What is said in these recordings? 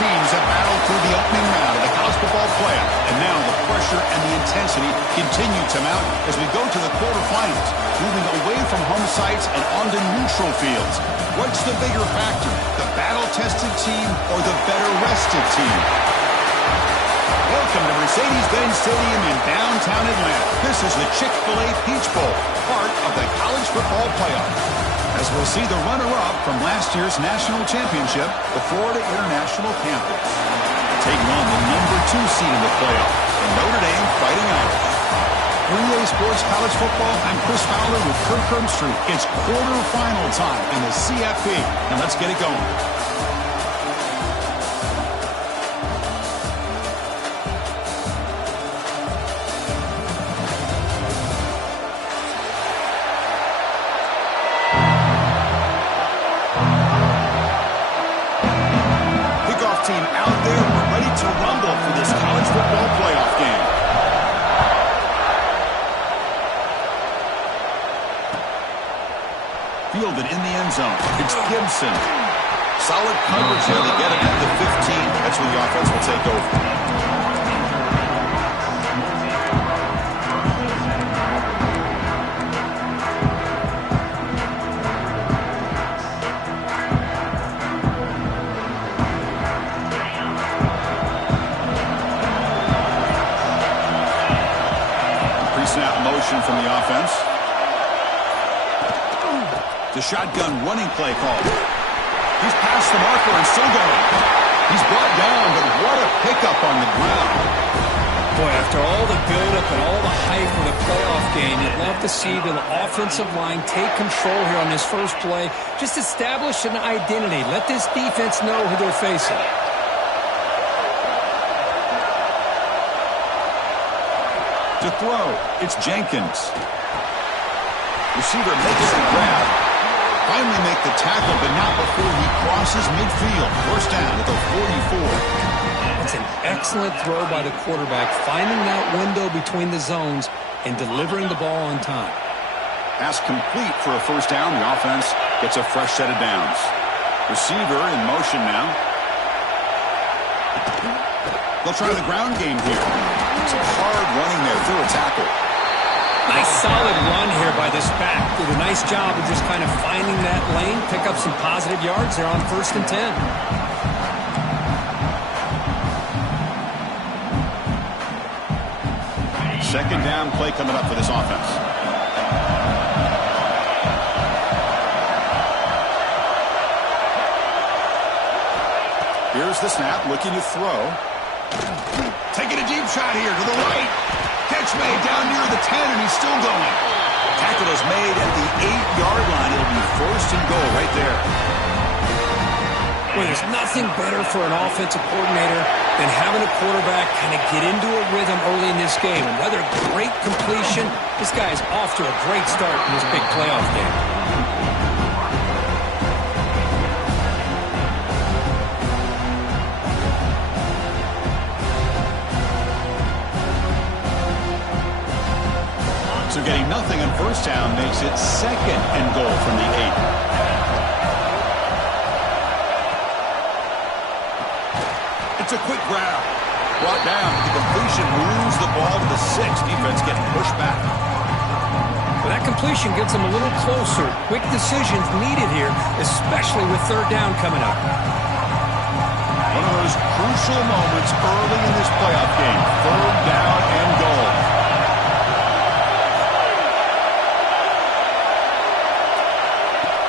teams have battled through the opening round of the college football playoff, and now the pressure and the intensity continue to mount as we go to the quarterfinals, moving away from home sites and onto neutral fields. What's the bigger factor, the battle-tested team or the better-rested team? Welcome to Mercedes-Benz Stadium in downtown Atlanta. This is the Chick-fil-A Peach Bowl, part of the college football playoff. As we'll see the runner-up from last year's national championship, the Florida International Campus, taking on the #2 seed in the playoff, the Notre Dame Fighting Irish. 3A Sports College Football, I'm Chris Fowler with Kirk Herbstreit. It's quarterfinal time in the CFP, and let's get it going. Team out there, we're ready to rumble for this college football playoff game. Fielded in the end zone. It's Gibson. Solid coverage there. They get him at the 15. That's where the offense will take over. From the offense. The shotgun running play call. He's past the marker and still going. He's brought down, but what a pickup on the ground. Boy, after all the buildup and all the hype for the playoff game, you'd love to see the offensive line take control here on this first play. Just establish an identity. Let this defense know who they're facing. To throw, it's Jenkins. Receiver makes the grab. Finally make the tackle, but not before he crosses midfield. First down at the 44. That's an excellent throw by the quarterback, finding that window between the zones and delivering the ball on time. Pass complete for a first down. The offense gets a fresh set of downs. Receiver in motion now. They'll try the ground game here. Some hard running there through a tackle. Nice solid run here by this back. Did a nice job of just kind of finding that lane, pick up some positive yards there on 1st and 10. Second down play coming up for this offense. Here's the snap, looking to throw. Taking a deep shot here to the right. Catch made down near the 10, and he's still going. Tackle is made at the 8-yard line. It'll be 1st and goal right there. Well, there's nothing better for an offensive coordinator than having a quarterback kind of get into a rhythm early in this game. Another great completion. This guy is off to a great start in this big playoff game. So getting nothing on first down makes it 2nd and goal from the 8. It's a quick grab. Brought down. The completion moves the ball to the 6. Defense getting pushed back. Well, that completion gets them a little closer. Quick decisions needed here, especially with 3rd down coming up. One of those crucial moments early in this playoff game. 3rd down and goal.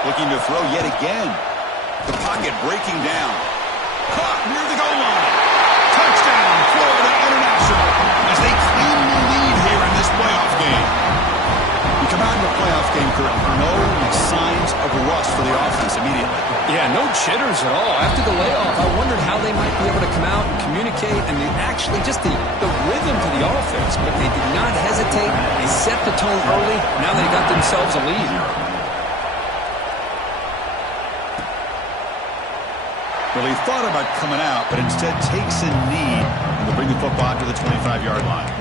Looking to throw yet again. The pocket breaking down. Caught near the goal line. Touchdown, Florida International, as they claim the lead here in this playoff game. We come out in the playoff game, Kurt. No signs of rust for the offense immediately. Yeah, no jitters at all. After the layoff, I wondered how they might be able to come out and communicate and actually just the rhythm to the offense. But they did not hesitate. They set the tone early. Now they got themselves a lead. Well, he thought about coming out, but instead takes a knee and will bring the football to the 25-yard line.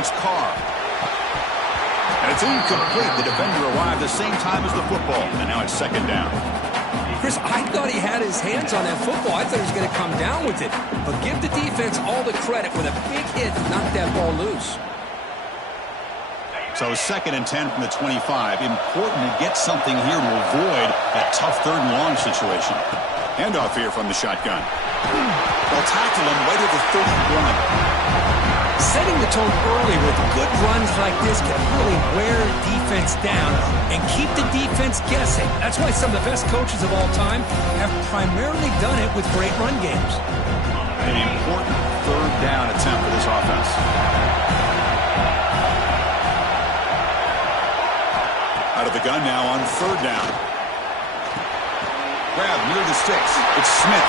It's Carr. And it's incomplete. The defender arrived the same time as the football. And now it's second down. Chris, I thought he had his hands on that football. I thought he was going to come down with it. But give the defense all the credit with a big hit to knock that ball loose. So 2nd and 10 from the 25. Important to get something here to avoid that tough 3rd and long situation. Handoff here from the shotgun. They'll tackle him right at the 31. Setting the tone early with good runs like this can really wear defense down and keep the defense guessing. That's why some of the best coaches of all time have primarily done it with great run games. An important 3rd down attempt for this offense. Out of the gun now on 3rd down. Grab near the sticks. It's Smith.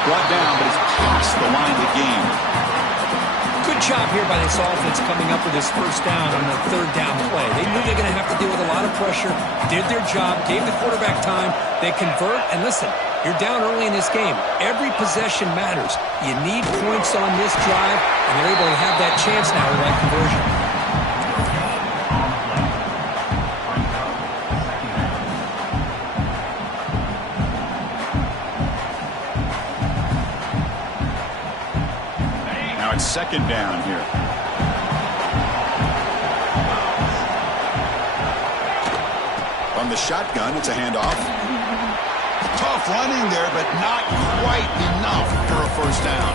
Brought down, but it's past the line of the game. Good job here by this offense coming up with this 1st down on the 3rd down play. They knew they were going to have to deal with a lot of pressure, did their job, gave the quarterback time. They convert, and listen, you're down early in this game. Every possession matters. You need points on this drive, and they're able to have that chance now with that conversion. Second down here. From the shotgun, it's a handoff. Tough running there, but not quite enough for a 1st down.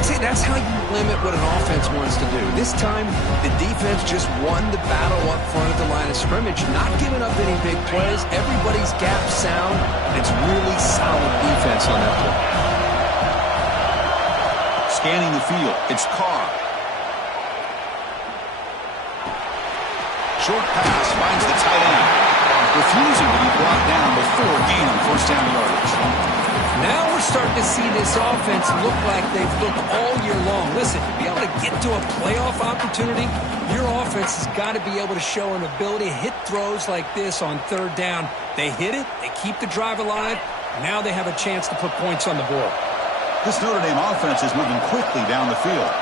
See, that's how you limit what an offense wants to do. This time, the defense just won the battle up front at the line of scrimmage, not giving up any big plays. Everybody's gap sound. It's really solid defense on that play. Scanning the field, it's Carr. Short pass finds the tight end. Refusing to be brought down before gaining 1st down yardage. Now we're starting to see this offense look like they've looked all year long. Listen, to be able to get to a playoff opportunity, your offense has got to be able to show an ability to hit throws like this on 3rd down. They hit it, they keep the drive alive, now they have a chance to put points on the board. This Notre Dame offense is moving quickly down the field.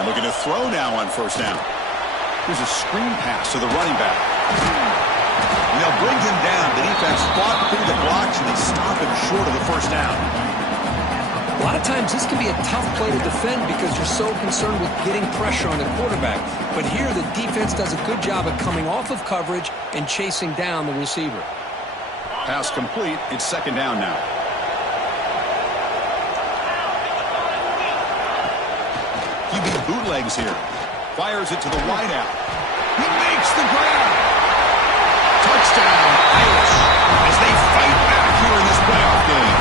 And looking to throw now on 1st down. Here's a screen pass to the running back. And they'll bring him down. The defense fought through the blocks, and they stop him short of the 1st down. A lot of times this can be a tough play to defend because you're so concerned with getting pressure on the quarterback. But here the defense does a good job of coming off of coverage and chasing down the receiver. Pass complete. It's 2nd down now. QB bootlegs here. Fires it to the wideout. He makes the grab. Touchdown, Irish, as they fight back here in this playoff game.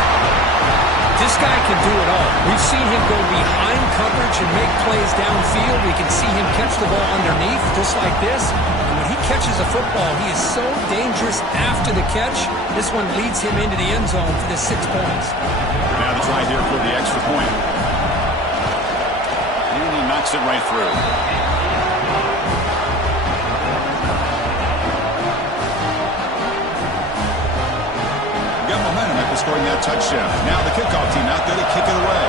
This guy can do it all. We've seen him go behind coverage and make plays downfield. We can see him catch the ball underneath, just like this. And when he catches a football, he is so dangerous after the catch. This one leads him into the end zone for the 6 points. Now the try here for the extra point. Knocks it right through. Got momentum after scoring that touchdown. Now the kickoff team out there to kick it away.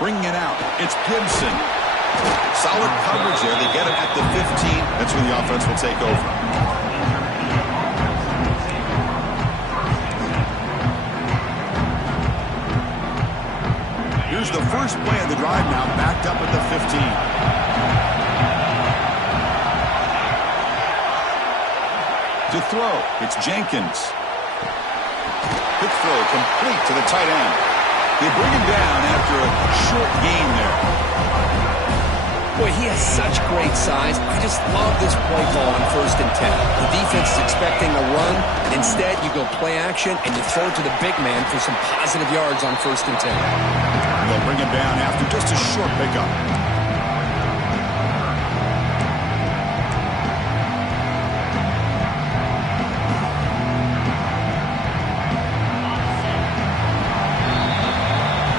Bringing it out. It's Gibson. Solid coverage there. They get it at the 15. That's when the offense will take over. Here's the first play of the drive now, backed up at the 15. To throw, it's Jenkins. Quick throw, complete to the tight end. They bring him down after a short gain there. Boy, he has such great size. I just love this play call on 1st and 10. The defense is expecting a run. Instead, you go play action, and you throw it to the big man for some positive yards on 1st and 10. They'll bring him down after just a short pickup.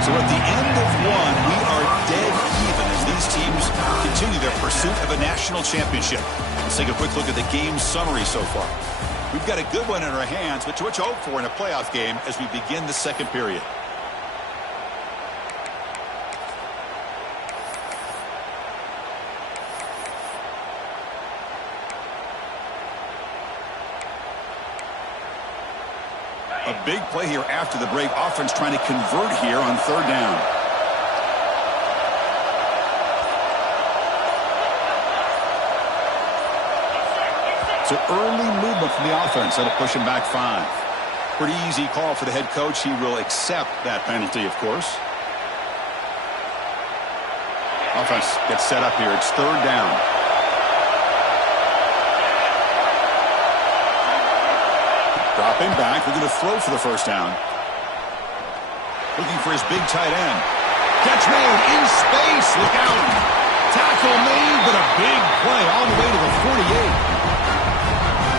So at the end of one, we are dead even as these teams continue their pursuit of a national championship. Let's take a quick look at the game summary so far. We've got a good one in our hands, which what you hope for in a playoff game as we begin the second period. A big play here after the break. Offense trying to convert here on third down. So early movement from the offense. That'll push him back 5. Pretty easy call for the head coach. He will accept that penalty, of course. Offense gets set up here. It's third down. Dropping back. We're going to throw for the first down. Looking for his big tight end. Catch made in space. Look out. Tackle made, but a big play all the way to the 48.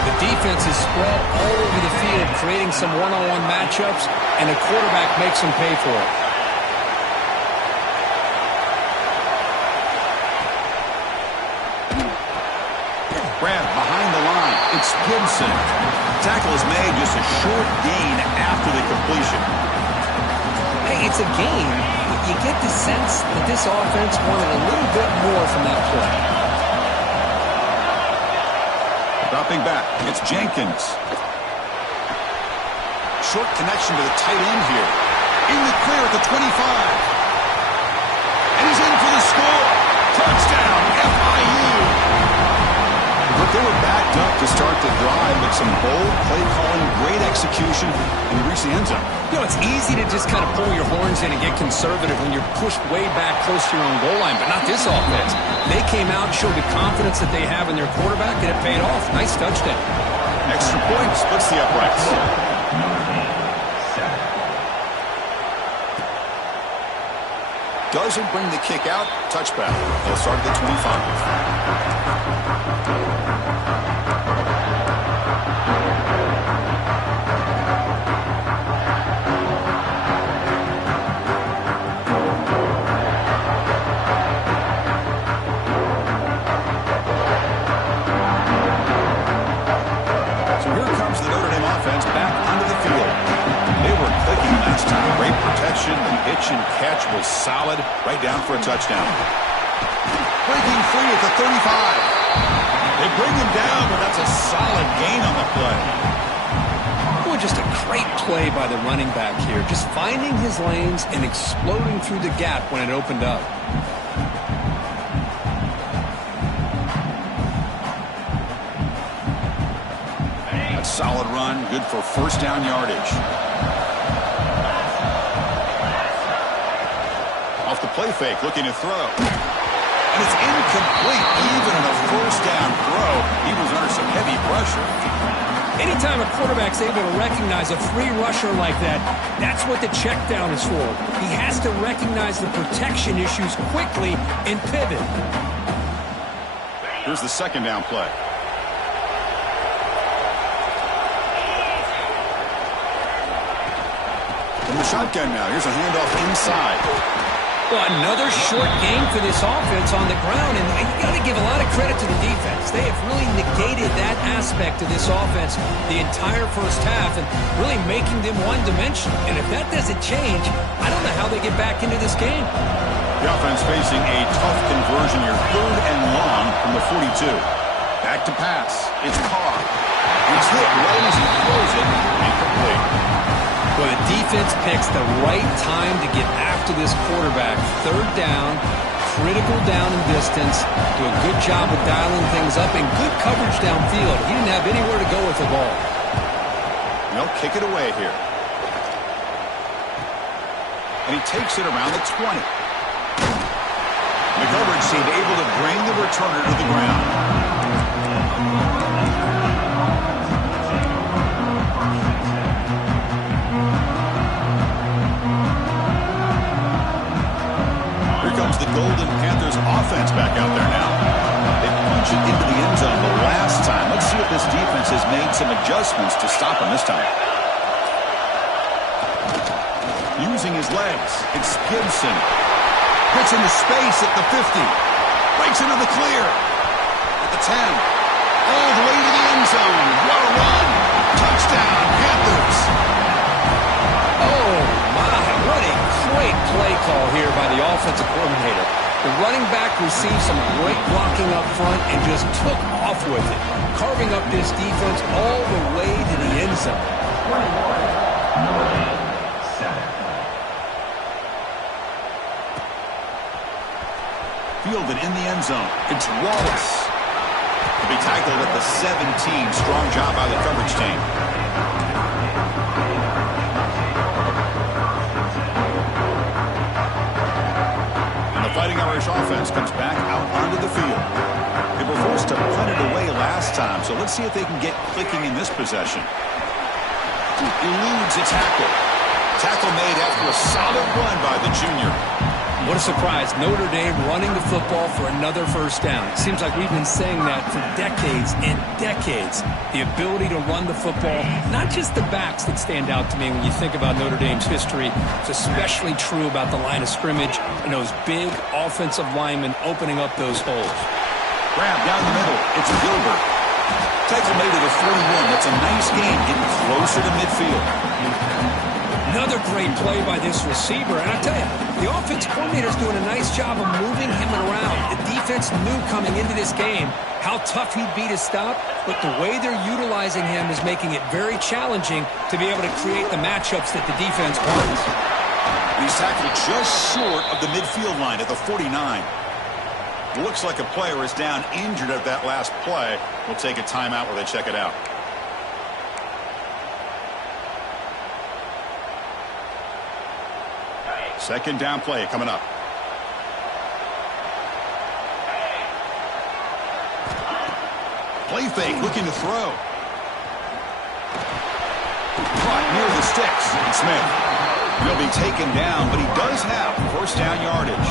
The defense is spread all over the field, creating some one-on-one matchups, and the quarterback makes them pay for it. Grab behind the line. It's Gibson. Tackle is made, just a short gain after the completion. Hey, it's a game, but you get the sense that this offense wanted a little bit more from that play. Dropping back, it's Jenkins. Short connection to the tight end here. In the clear at the 25. And he's in for the score. Touchdown, FIU. But they were backed up to start the drive, but some bold play calling, great execution, and reach the end zone. You know, it's easy to just kind of pull your horns in and get conservative when you're pushed way back close to your own goal line, but not this offense. They came out, showed the confidence that they have in their quarterback, and it paid off. Nice touchdown. Extra point splits the uprights. Doesn't bring the kick out. Touchback. They'll start at the 25. And catch was solid, right down for a touchdown. Breaking free at the 35. They bring him down, but that's a solid gain on the play. Boy, just a great play by the running back here. Just finding his lanes and exploding through the gap when it opened up. A solid run, good for first down yardage. Off the play fake, looking to throw. And it's incomplete, even on a first down throw. He was under some heavy pressure. Anytime a quarterback's able to recognize a free rusher like that, that's what the check down is for. He has to recognize the protection issues quickly and pivot. Here's the second down play. In the shotgun now, here's a handoff inside. Well, another short game for this offense on the ground, and you got to give a lot of credit to the defense. They have really negated that aspect of this offense the entire first half and really making them one-dimensional. And if that doesn't change, I don't know how they get back into this game. The offense facing a tough conversion here, third and long from the 42. Back to pass. It's Carr. He's hit right as he throws it. Incomplete. Well, the defense picks the right time to get after this quarterback. Third down, critical down and distance. Do a good job of dialing things up and good coverage downfield. He didn't have anywhere to go with the ball. They'll kick it away here. And he takes it around the 20. The coverage seemed able to bring the returner to the ground. The Golden Panthers offense back out there now. They punch it into the end zone the last time. Let's see if this defense has made some adjustments to stop him this time. Using his legs, it's Gibson. Hits into space at the 50. Breaks into the clear. At the 10. All the way to the end zone. What a run. here by the offensive coordinator. The running back received some great blocking up front and just took off with it, carving up this defense all the way to the end zone. Fielded in the end zone. It's Wallace. To be tackled at the 17. Strong job by the coverage team. And the Fighting Irish offense comes back out onto the field. They were forced to punt it away last time, so let's see if they can get clicking in this possession. Eludes a tackle. Tackle made after a solid run by the junior. What a surprise. Notre Dame running the football for another first down. It seems like we've been saying that for decades and decades. The ability to run the football, not just the backs that stand out to me when you think about Notre Dame's history. It's especially true about the line of scrimmage and those big offensive linemen opening up those holes. Grab down the middle. It's Gilbert. Tackle made at the 41. That's a nice gain, getting closer to midfield. Another great play by this receiver. And I tell you, the offense coordinator is doing a nice job of moving him around. The defense knew coming into this game how tough he'd be to stop, but the way they're utilizing him is making it very challenging to be able to create the matchups that the defense wants. He's tackled just short of the midfield line at the 49. Looks like a player is down injured at that last play. We'll take a timeout where they check it out. Second down play coming up. Play fake, looking to throw. Caught near the sticks. And Smith will be taken down, but he does have first down yardage.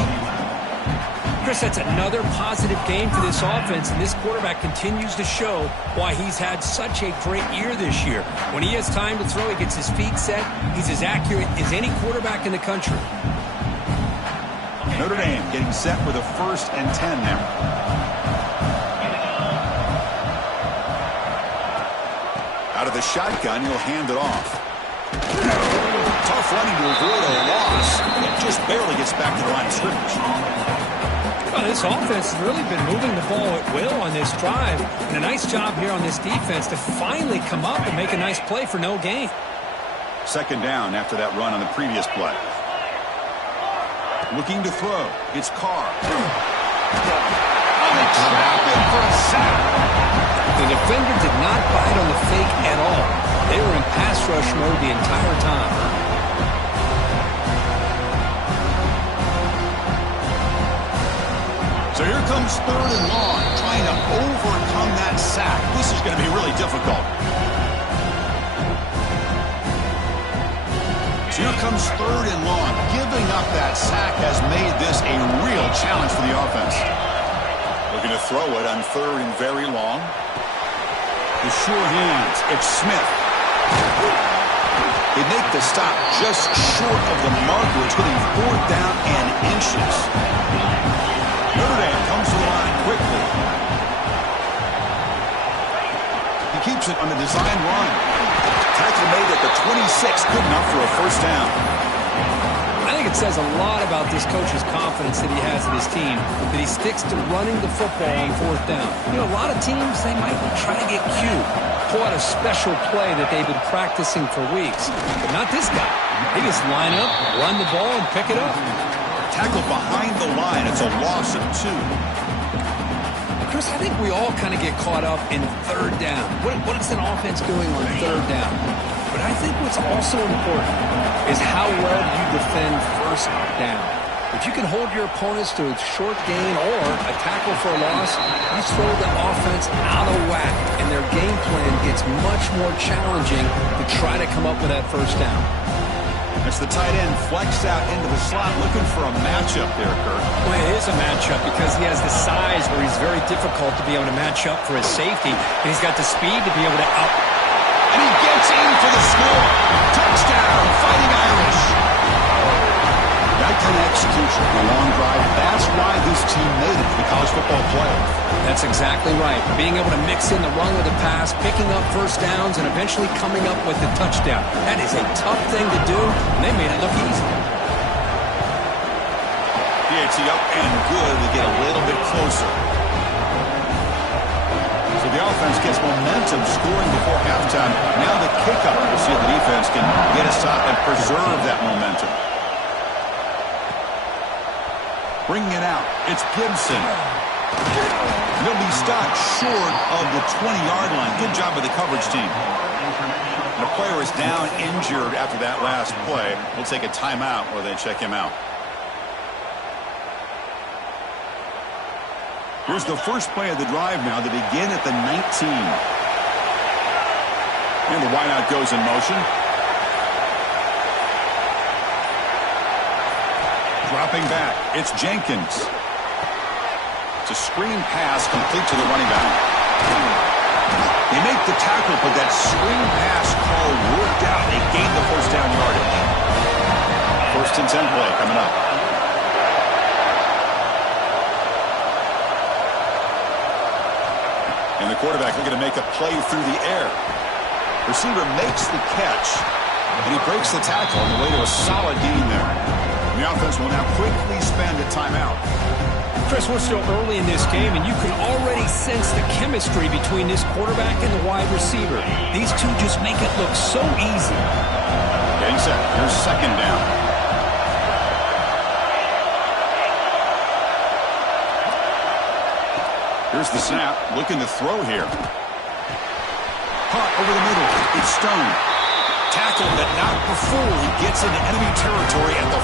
Chris, that's another positive game for this offense, and this quarterback continues to show why he's had such a great year this year. When he has time to throw, he gets his feet set. He's as accurate as any quarterback in the country. Notre Dame getting set with a 1st and 10 now. Out of the shotgun, he'll hand it off. Tough running to avoid a loss. It just barely gets back to the line of scrimmage. Well, this offense has really been moving the ball at will on this drive. And a nice job here on this defense to finally come up and make a nice play for no gain. Second down after that run on the previous play. Looking to throw. It's Carr. They trap it for a sack. The defender did not bite on the fake at all. They were in pass rush mode the entire time. So here comes 3rd and long, trying to overcome that sack. This is going to be really difficult. So here comes 3rd and long. Giving up that sack has made this a real challenge for the offense. Looking to throw it on 3rd and very long. The sure hands. It's Smith. They make the stop just short of the marker. It's getting 4th down and inches. Notre Dame comes to the line quickly. He keeps it on the design run. Tackle made at the 26. Good enough for a first down. I think it says a lot about this coach's confidence that he has in his team, that he sticks to running the football on 4th down. You know, a lot of teams, they might try to get cute, pull out a special play that they've been practicing for weeks. But not this guy. He just line up, run the ball, and pick it up. Tackle behind the line. It's a loss of 2. Chris, I think we all kind of get caught up in 3rd down. What is an offense doing on 3rd down? But I think what's also important is how well you defend 1st down. If you can hold your opponents to a short gain or a tackle for a loss, you throw the offense out of whack, and their game plan gets much more challenging to try to come up with that first down. As the tight end flexed out into the slot, looking for a matchup there, Kurt. Well, it is a matchup because he has the size where he's very difficult to be able to match up for his safety. And he's got the speed to be able to out. And he gets in for the score. Touchdown, Fighting Irish. That kind of execution, the long drive, that's why this team made it to the college football playoff. That's exactly right. Being able to mix in the run with the pass, picking up first downs, and eventually coming up with the touchdown. That is a tough thing to do, and they made it look easy. It's up and good to get a little bit closer. So the offense gets momentum scoring before halftime. Now the kickoff. We'll see if the defense can get a stop and preserve that momentum. Bringing it out. It's Gibson. He'll be stopped short of the 20-yard line. Good job by the coverage team. And the player is down injured after that last play. We'll take a timeout while they check him out. Here's the first play of the drive now. They begin at the 19. And the wideout goes in motion. Dropping back. It's Jenkins. It's a screen pass complete to the running back. They make the tackle, but that screen pass call worked out. They gained the first down yardage. First and 10 play coming up. And the quarterback looking to make a play through the air. Receiver makes the catch, and he breaks the tackle on the way to a solid gain there. And the offense will now quickly spend a timeout. Chris, we're still early in this game, and you can already sense the chemistry between this quarterback and the wide receiver. These two just make it look so easy. Getting set. Here's second down. Here's the snap. Looking to throw here. Caught over the middle. It's Stone. Tackled but not before he gets into enemy territory at the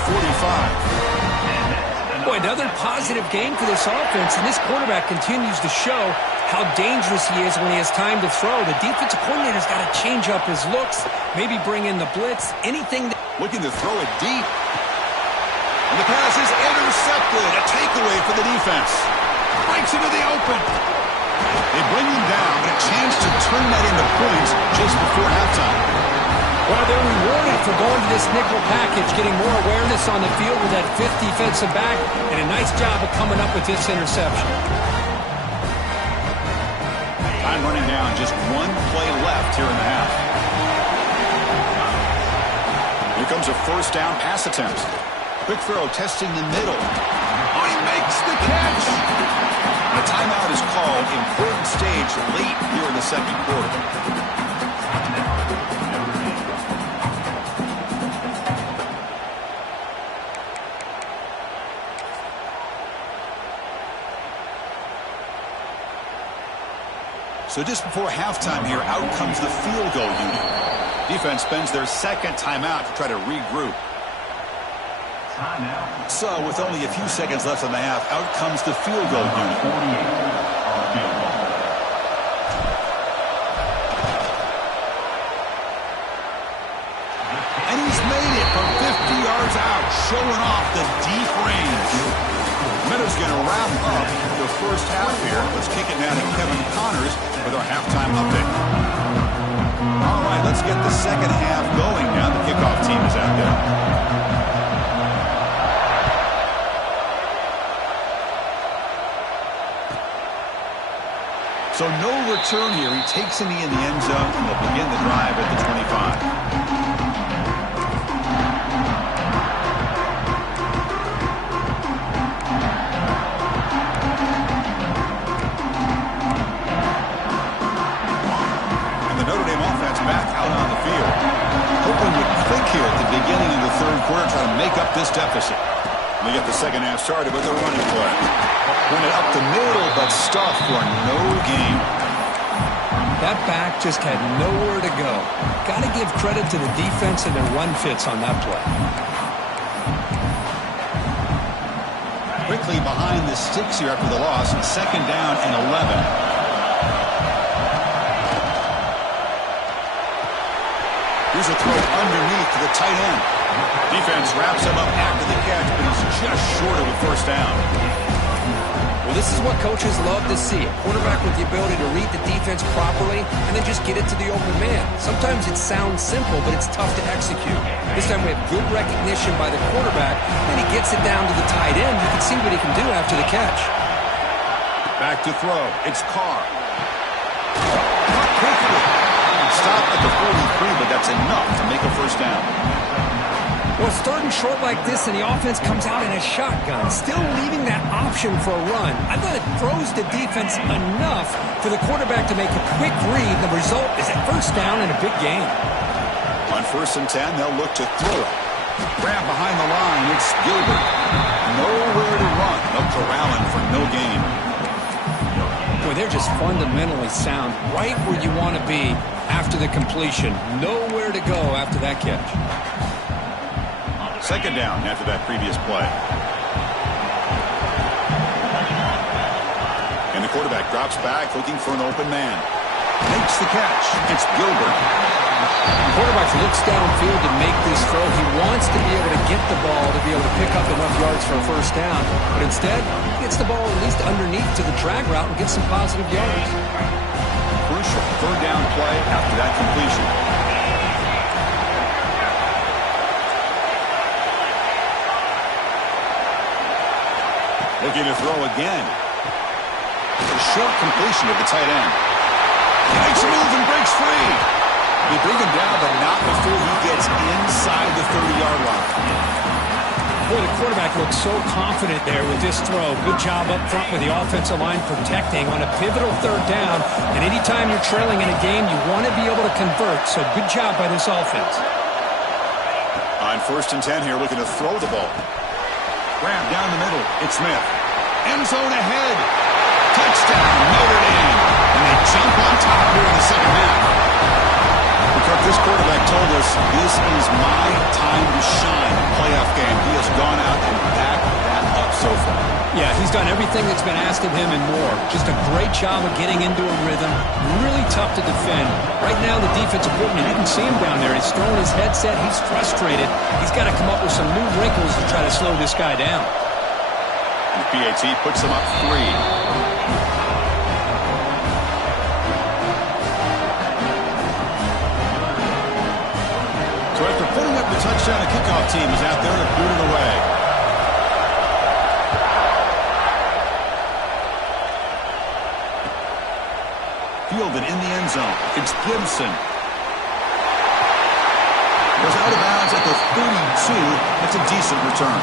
45. Boy, another positive game for this offense, and this quarterback continues to show how dangerous he is when he has time to throw. The defensive coordinator's got to change up his looks, maybe bring in the blitz, anything. Looking to throw it deep. And the pass is intercepted. A takeaway for the defense. Breaks into the open. They bring him down, but a chance to turn that into points just before halftime. Well, they're rewarded for going to this nickel package, getting more awareness on the field with that fifth defensive back, and a nice job of coming up with this interception. Time running down, just one play left here in the half. Here comes a first down pass attempt. Quick throw, testing the middle. Oh, he makes the catch! The timeout is called. Important stage late here in the second quarter. So just before halftime here, out comes the field goal unit. Defense spends their second timeout to try to regroup. So with only a few seconds left in the half, out comes the field goal unit. And he's made it from 50 yards out, showing off the deep range. Meadows going to wrap up the first half here. Let's kick it now to Kevin Connors with our halftime update. All right, let's get the second half going now. The kickoff team is out there. So no return here. He takes it in the end zone, and they'll begin the drive at the 25. Here at the beginning of the third quarter, trying to make up this deficit. We get the second half started with a running play. Run it up the middle, but stuffed for no gain. That back just had nowhere to go. Got to give credit to the defense and their run fits on that play. Quickly behind the sticks here after the loss. Second down and 11. Here's a throw underneath to the tight end. Defense wraps him up after the catch, but he's just short of a first down. Well, this is what coaches love to see. A quarterback with the ability to read the defense properly and then just get it to the open man. Sometimes it sounds simple, but it's tough to execute. This time we have good recognition by the quarterback, and he gets it down to the tight end. You can see what he can do after the catch. Back to throw. It's Carr. Quickly. Stop at the 43, but that's enough to make a first down. Well, starting short like this and the offense comes out in a shotgun, still leaving that option for a run. I thought it throws the defense enough for the quarterback to make a quick read. The result is a first down and a big gain. On 1st and 10, they'll look to throw it. Grab behind the line, it's Gilbert. Nowhere to run. They'll corral him for no gain. Boy, they're just fundamentally sound, right where you want to be after the completion. Nowhere to go after that catch. 2nd down after that previous play. And the quarterback drops back looking for an open man. Makes the catch. It's Gilbert. The quarterback looks downfield to make this throw. He wants to be able to get the ball to be able to pick up enough yards for a first down. But instead, he gets the ball at least underneath to the drag route and gets some positive yards. Crucial 3rd down play after that completion. Looking to throw again. A short completion to the tight end. He makes a move and breaks free. They bring him down, but not before he gets inside the 30-yard line. Boy, the quarterback looks so confident there with this throw. Good job up front with the offensive line protecting on a pivotal 3rd down. And anytime you're trailing in a game, you want to be able to convert. So good job by this offense. On 1st and 10 here, looking to throw the ball. Grab down the middle. It's Smith. End zone ahead. Touchdown, Notre Dame. And they jump on top here in the 2nd half. Because this quarterback told us this is my time to shine. Playoff game. He has gone out and backed that up so far. Yeah, he's done everything that's been asked of him and more. Just a great job of getting into a rhythm. Really tough to defend. Right now, the defensive coordinator, you can see him down there. He's throwing his headset. He's frustrated. He's got to come up with some new wrinkles to try to slow this guy down. And the PAT puts him up 3. So after putting up the touchdown, the kickoff team is out there to boot it away. Fielded in the end zone. It's Gibson. Goes out of bounds at the 32. That's a decent return.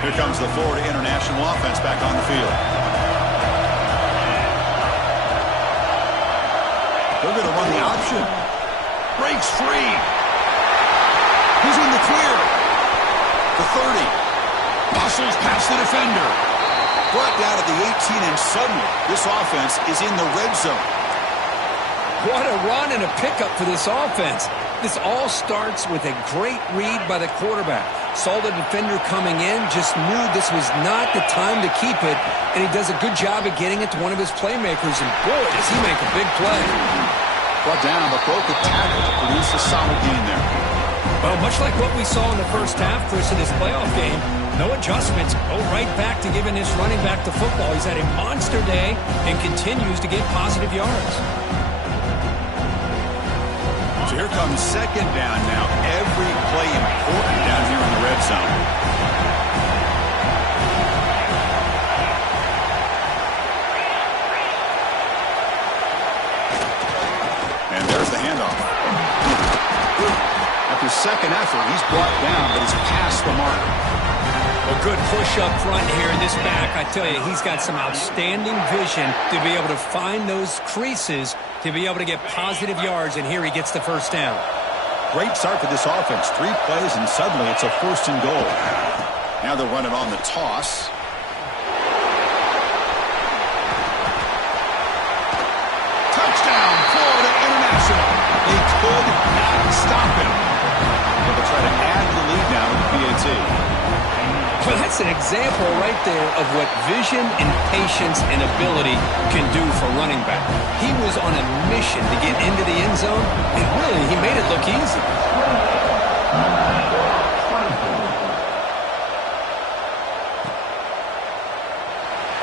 Here comes the Florida International offense back on the field. They're going to run the option. Breaks free. He's in the clear. The 30. Bustles past the defender. Brought down at the 18, and suddenly this offense is in the red zone. What a run and a pickup for this offense. This all starts with a great read by the quarterback. Saw the defender coming in, just knew this was not the time to keep it, and he does a good job of getting it to one of his playmakers, and boy, does he make a big play. Brought down, but broke the tackle to produce a solid gain there. Well, much like what we saw in the first half, Chris, in this playoff game, no adjustments, go right back to giving this running back the football. He's had a monster day and continues to get positive yards. So here comes 2nd down now. Every play important down here in the red zone. And there's the handoff. After 2nd effort, he's brought down, but he's past the mark. A good push up front here in this back. I tell you, he's got some outstanding vision to be able to find those creases to be able to get positive yards, and here he gets the first down. Great start for this offense. 3 plays, and suddenly it's a 1st and goal. Now they'll run it on the toss. Touchdown, Florida International. They could not stop him. They'll try to add to the lead now with the PAT. Well, that's an example right there of what vision and patience and ability can do for running back. He was on a mission to get into the end zone, and really, he made it look easy.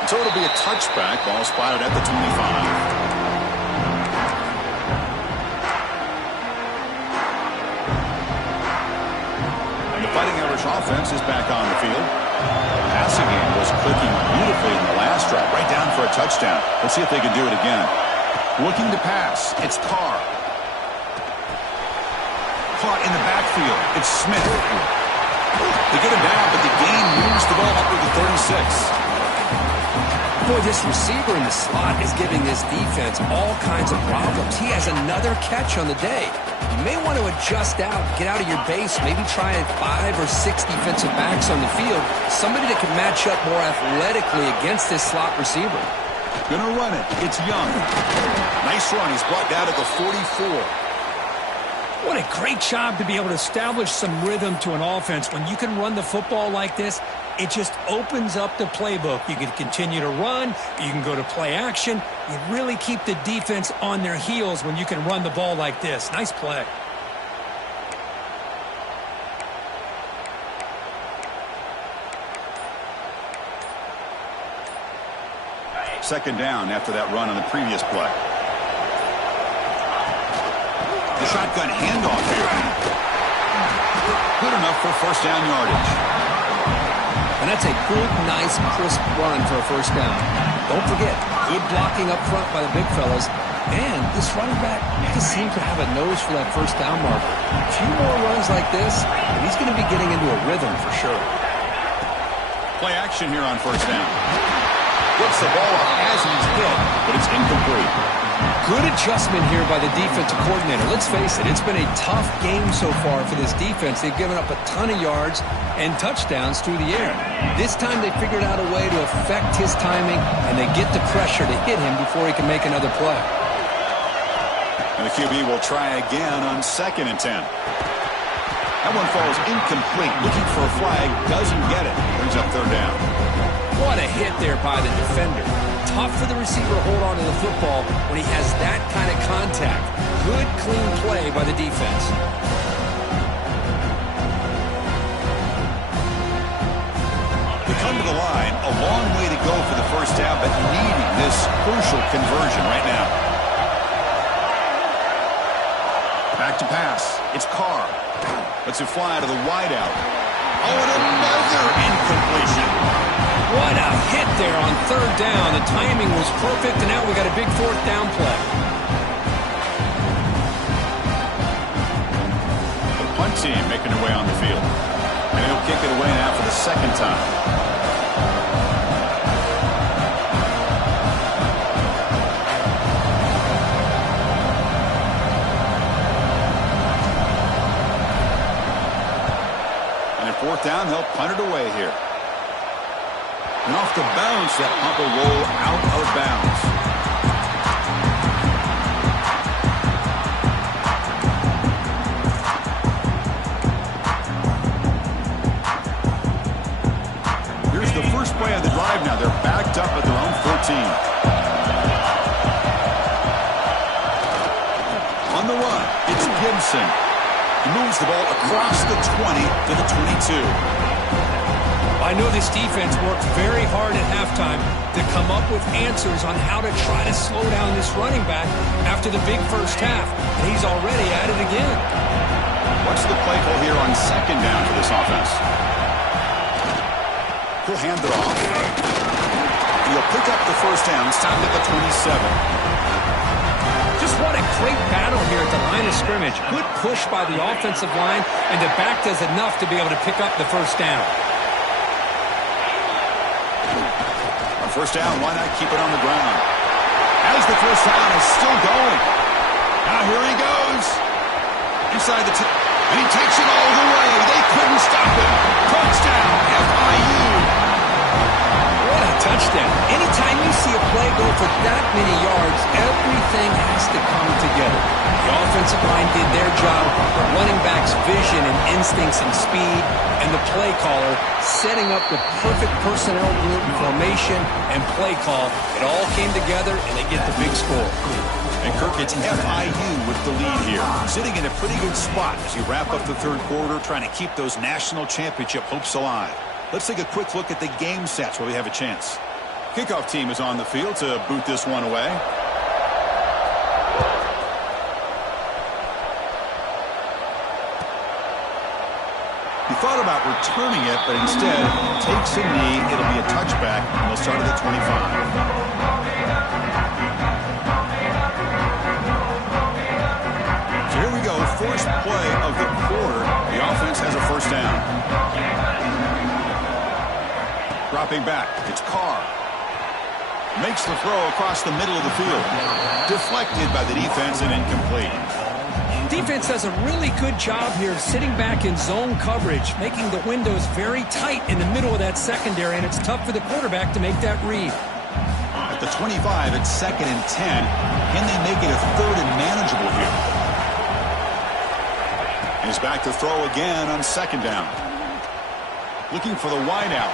So it'll be a touchback. Ball spotted at the 25. Fighting Irish offense is back on the field. The passing game was clicking beautifully in the last drive, right down for a touchdown. Let's see if they can do it again. Looking to pass. It's Carr. Caught in the backfield. It's Smith. They get him down, but the gain moves the ball up to the 36. Boy, this receiver in the slot is giving this defense all kinds of problems. He has another catch on the day. You may want to adjust out, get out of your base, maybe try 5 or 6 defensive backs on the field, somebody that can match up more athletically against this slot receiver. Gonna run it. It's Young. Nice run. He's brought down to the 44. What a great job to be able to establish some rhythm to an offense. When you can run the football like this, it just opens up the playbook. You can continue to run. You can go to play action. You really keep the defense on their heels when you can run the ball like this. Nice play. Second down after that run on the previous play. The shotgun handoff here. Good enough for first down yardage. And that's a good, nice, crisp run for a first down. Don't forget, good blocking up front by the big fellas. And this running back just seems to have a nose for that first down marker. A few more runs like this, and he's going to be getting into a rhythm for sure. Play action here on first down. Gets the ball up as he's hit, but it's incomplete. Good adjustment here by the defensive coordinator. Let's face it, it's been a tough game so far for this defense. They've given up a ton of yards and touchdowns through the air. This time they figured out a way to affect his timing, and they get the pressure to hit him before he can make another play. And the QB will try again on 2nd and 10. That one falls incomplete. Looking for a flag, doesn't get it. Brings up third down. What a hit there by the defender. Tough for the receiver to hold on to the football when he has that kind of contact. Good, clean play by the defense. They come to the line, a long way to go for the first down, but needing this crucial conversion right now. Back to pass. It's Carr. Lets it fly to the wideout. Oh, and another incompletion. What a hit there on third down. The timing was perfect, and now we got a big fourth down play. The punt team making their way on the field. And he'll kick it away now for the second time. Fourth down, they'll punt it away here. And off the bounce, that punt will roll out of bounds. Here's the first play of the drive now. They're backed up at their own 14. On the run, it's Gibson. He moves the ball across the 20 to the 22. I know this defense worked very hard at halftime to come up with answers on how to try to slow down this running back after the big first half. And he's already at it again. What's the play call here on second down for this offense? He'll hand it off. He'll pick up the first down, stopped at the 27. Just what a great battle here at the line of scrimmage. Good push by the offensive line, and the back does enough to be able to pick up the first down. On first down, why not keep it on the ground? As the first down is still going. Now here he goes. Inside the and he takes it all the way. They couldn't stop him. Touchdown, FIU. What a touchdown. Anytime you see a play go for that many yards, everything has to come together. The offensive line did their job, the running back's vision and instincts and speed, and the play caller setting up the perfect personnel group formation and play call. It all came together, and they get the big score. And Kirk, it's FIU with the lead here, sitting in a pretty good spot as you wrap up the third quarter, trying to keep those national championship hopes alive. Let's take a quick look at the game sets where we have a chance. Kickoff team is on the field to boot this one away. He thought about returning it, but instead takes a knee. It'll be a touchback, and they'll start at the 25. play of the quarter. The offense has a first down. Dropping back, it's Carr. Makes the throw across the middle of the field. Deflected by the defense and incomplete. Defense does a really good job here sitting back in zone coverage, making the windows very tight in the middle of that secondary, and it's tough for the quarterback to make that read. At the 25, it's 2nd and 10. Can they make it a 3rd and manageable here? He's back to throw again on 2nd down. Looking for the wideout.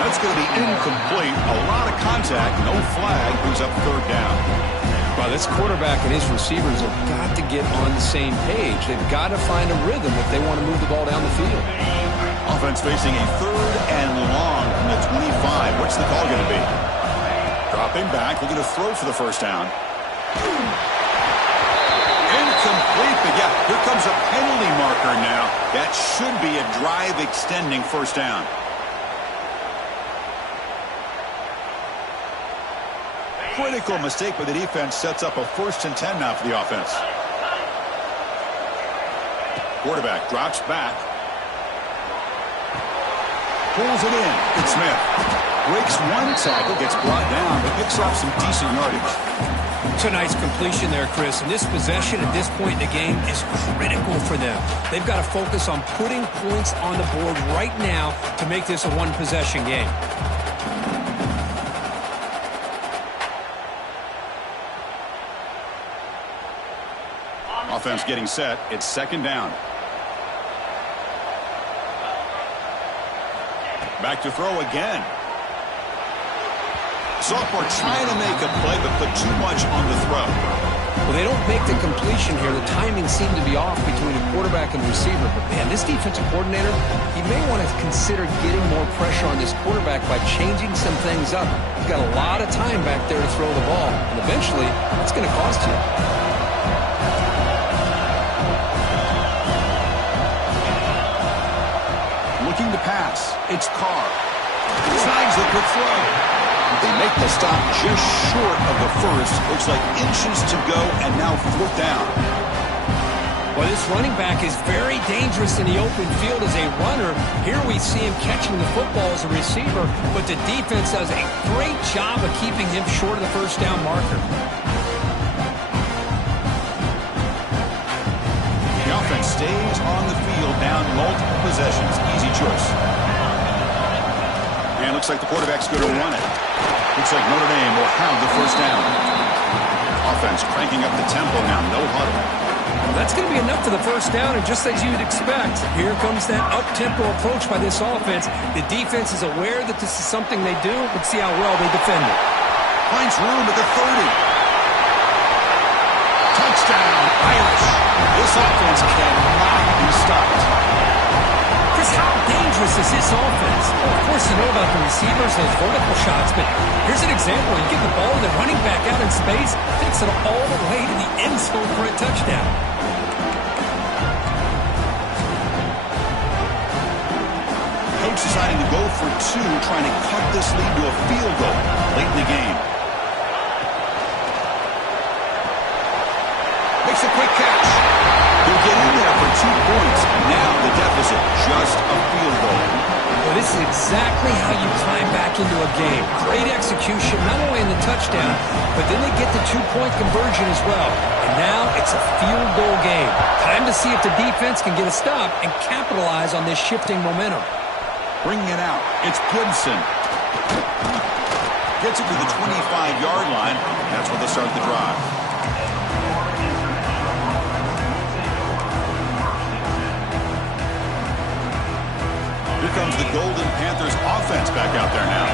That's going to be incomplete. A lot of contact, no flag, brings up 3rd down. Well, this quarterback and his receivers have got to get on the same page. They've got to find a rhythm if they want to move the ball down the field. Offense facing a 3rd and long from the 25. What's the call going to be? Dropping back, looking to throw for the first down. Incomplete, but yeah, here comes a penalty marker now. That should be a drive-extending first down. Critical mistake by the defense sets up a 1st and 10 now for the offense. Quarterback drops back. Pulls it in. It's Smith. Breaks one tackle, gets brought down, but picks up some decent yardage. It's a nice completion there, Chris. And this possession at this point in the game is critical for them. They've got to focus on putting points on the board right now to make this a one-possession game. Offense getting set. It's 2nd down. Back to throw again. Sophomore trying to make a play, but put too much on the throw. Well, they don't make the completion here. The timing seemed to be off between the quarterback and the receiver. But, man, this defensive coordinator, he may want to consider getting more pressure on this quarterback by changing some things up. He's got a lot of time back there to throw the ball. And eventually, it's going to cost you. Looking to pass. It's Carr. Snags the quick throw. They make the stop just short of the first. Looks like inches to go, and now 4th down. Well, this running back is very dangerous in the open field as a runner. Here we see him catching the football as a receiver, but the defense does a great job of keeping him short of the first down marker. The offense stays on the field, down multiple possessions. Easy choice. And looks like the quarterback's going to run it. Looks like Notre Dame will have the first down. Offense cranking up the tempo now. No huddle. Well, that's going to be enough for the first down, and just as you'd expect, here comes that up-tempo approach by this offense. The defense is aware that this is something they do, but see how well they defend it. Finds room at the 30. Touchdown, Irish. This offense cannot be stopped. Chris, how dangerous is this offense? Well, of course, you know about the receivers, those vertical shots, but here's an example. You give the ball to the running back out in space, takes it all the way to the end zone for a touchdown. Coach deciding to go for 2, trying to cut this lead to a field goal late in the game. Makes a quick catch. He'll get in there for 2 points. Now the deficit, just a field goal. Well, this is exactly how you climb back into a game. Great execution, not only in the touchdown, but then they get the 2-point conversion as well. And now it's a field goal game. Time to see if the defense can get a stop and capitalize on this shifting momentum. Bringing it out. It's Gibson. Gets it to the 25-yard line. That's where they'll start the drive. Here comes the Golden Panthers offense back out there now.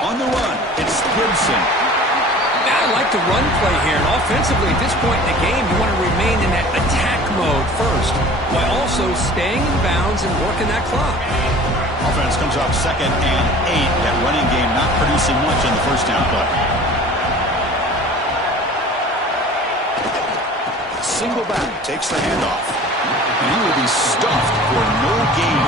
On the run, it's Gibson. Now I like the run play here, and offensively at this point in the game, you want to remain in that attack mode first, while also staying in bounds and working that clock. Offense comes up 2nd and 8. That running game not producing much on the first down play. Single back takes the handoff. And he will be stuffed for no gain.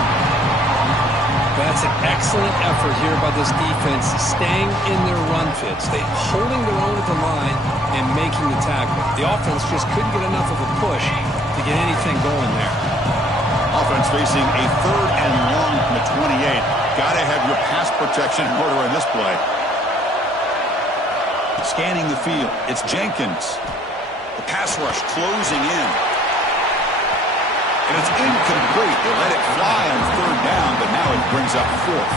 That's an excellent effort here by this defense, staying in their run fits. They holding their own at the line and making the tackle. The offense just couldn't get enough of a push to get anything going there. Offense facing a 3rd and long from the 28. Got to have your pass protection in order in this play. Scanning the field, it's Jenkins. The pass rush closing in. And it's incomplete. They let it fly on 3rd down, but now it brings up 4th.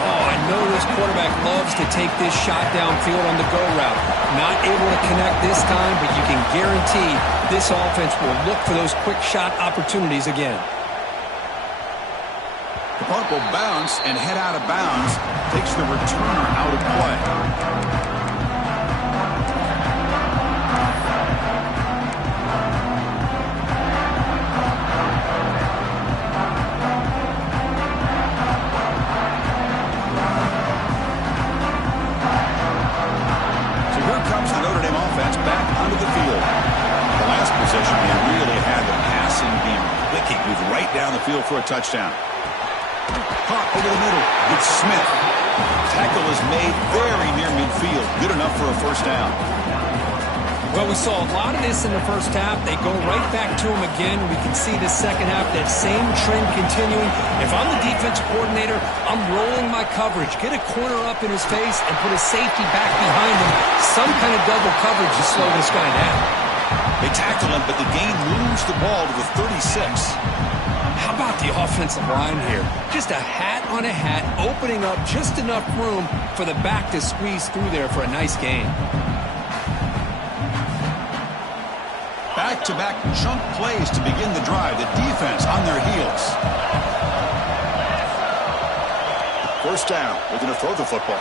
Oh, I know this quarterback loves to take this shot downfield on the go route. Not able to connect this time, but you can guarantee this offense will look for those quick shot opportunities again. The punt will bounce and head out of bounds. Takes the returner out of play. Back onto the field. The last possession, they really had the passing game clicking, moved right down the field for a touchdown. Caught over the middle. It's Smith. Tackle is made very near midfield. Good enough for a 1st down. Well, we saw a lot of this in the first half. They go right back to him again. We can see the second half, that same trend continuing. If I'm the defense coordinator, I'm rolling my coverage. Get a corner up in his face and put a safety back behind him. Some kind of double coverage to slow this guy down. They tackle him, but the gain moves the ball to the 36. How about the offensive line here? Just a hat on a hat, opening up just enough room for the back to squeeze through there for a nice gain. Back-to-back chunk plays to begin the drive. The defense on their heels. 1st down. They're going to throw the football.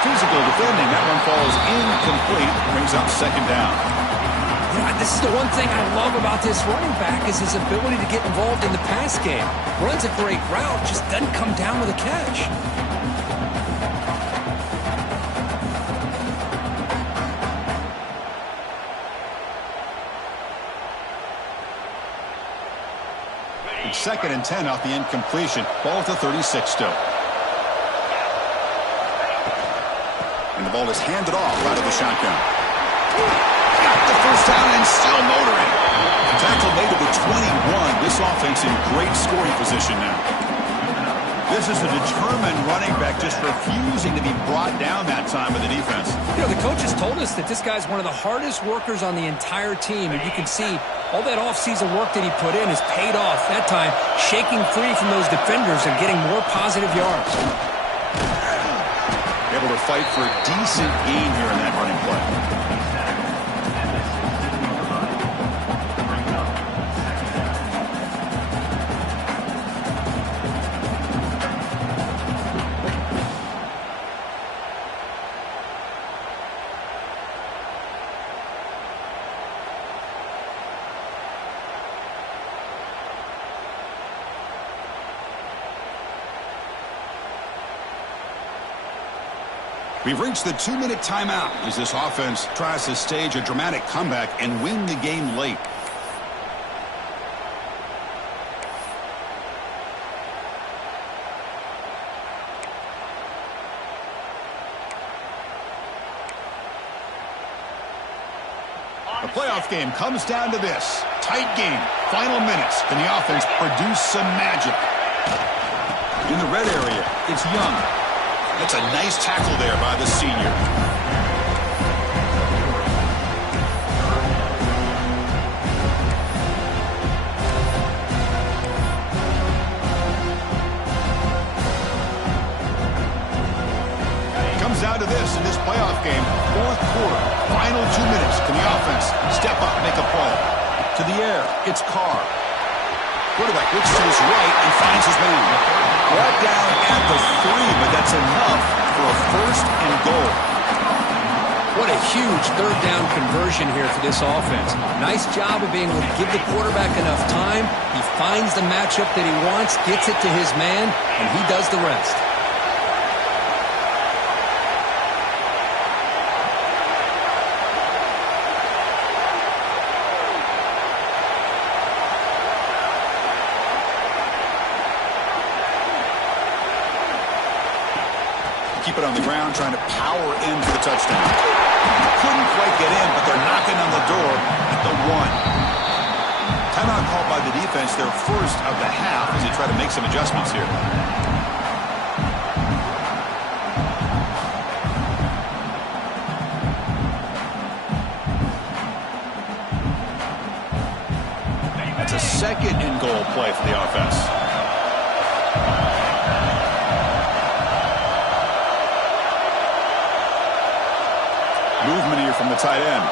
Physical defending. That one falls incomplete. Brings up 2nd down. Yeah, this is the one thing I love about this running back is his ability to get involved in the pass game. Runs a great route, just doesn't come down with a catch. It's 2nd and 10 off the incompletion. Ball at the 36 still. And the ball is handed off out of the shotgun. Got the 1st down and still motoring. Tackle made to the 21. This offense in great scoring position now. This is a determined running back just refusing to be brought down that time by the defense. You know, the coaches told us that this guy's one of the hardest workers on the entire team, and you can see all that offseason work that he put in has paid off. That time, shaking free from those defenders and getting more positive yards. Able to fight for a decent gain here in that running play. We've reached the 2-minute timeout as this offense tries to stage a dramatic comeback and win the game late. The playoff game comes down to this. Tight game. Final minutes. Can the offense produce some magic? In the red area, it's Young. That's a nice tackle there by the senior. Comes down to this in this playoff game. 4th quarter. Final 2 minutes. Can the offense step up, make a play? To the air, it's Carr. Quarterback looks to his right and finds his man. Brought down at the 3, but that's enough for a 1st and goal. What a huge 3rd down conversion here for this offense. Nice job of being able to give the quarterback enough time. He finds the matchup that he wants, gets it to his man, and he does the rest. keep it on the ground, trying to power in for the touchdown. Couldn't quite get in, but they're knocking on the door at the 1. Timeout called by the defense, their first of the half, as they try to make some adjustments here. That's a second and goal play for the offense. Movement here from the tight end.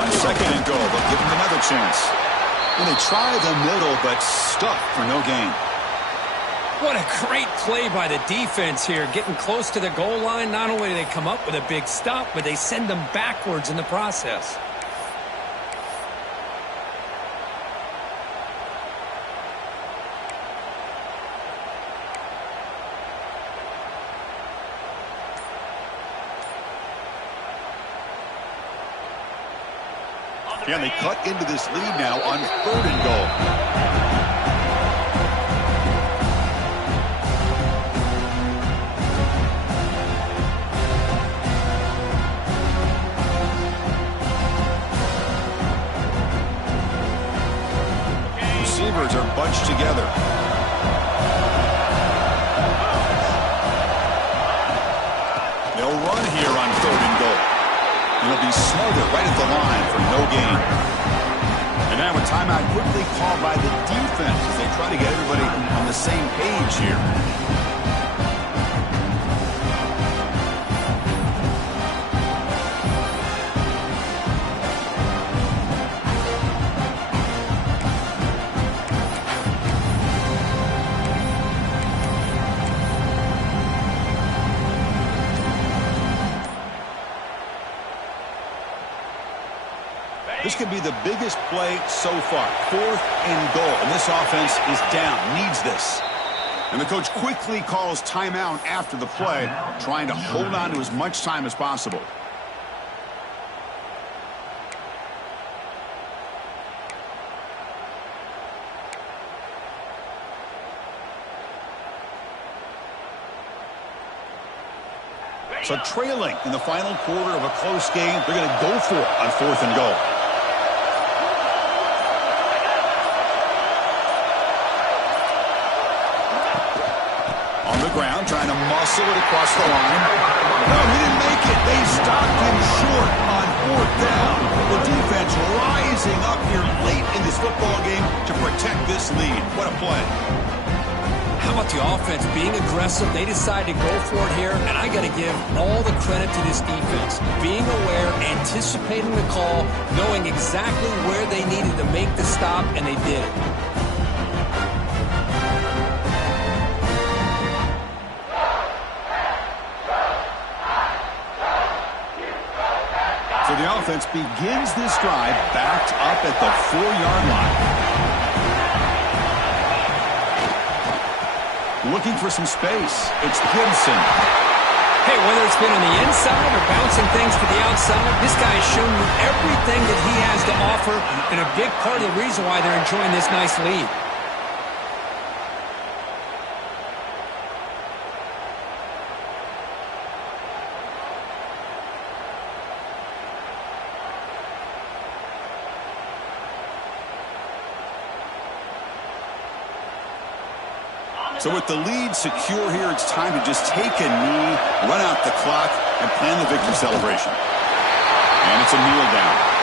On second and goal, they'll give him another chance. And they try the middle, but stuck for no gain. What a great play by the defense here. Getting close to the goal line, not only do they come up with a big stop, but they send them backwards in the process. Yeah, and they cut into this lead now on third and goal. Receivers are bunched together. They'll run here on third and goal. It'll be smothered right at the line for no gain. And now a timeout quickly called by the defense as they try to get everybody on the same page here. This could be the biggest play so far. Fourth and goal. And this offense is down. Needs this. And the coach quickly calls timeout after the play, trying to hold on to as much time as possible. So trailing in the final quarter of a close game, they're going to go for it on fourth and goal. On the ground, trying to muscle it across the line. No, he didn't make it. They stopped him short on fourth down. The defense rising up here late in this football game to protect this lead. What a play. How about the offense being aggressive? They decide to go for it here, and I got to give all the credit to this defense. Being aware, anticipating the call, knowing exactly where they needed to make the stop, and they did it. So the offense begins this drive backed up at the 4-yard line. Looking for some space. It's Gibson. Hey, whether it's been on the inside or bouncing things to the outside, this guy has shown you everything that he has to offer, and a big part of the reason why they're enjoying this nice lead. So with the lead secure here, it's time to just take a knee, run out the clock, and plan the victory celebration. And it's a kneel down.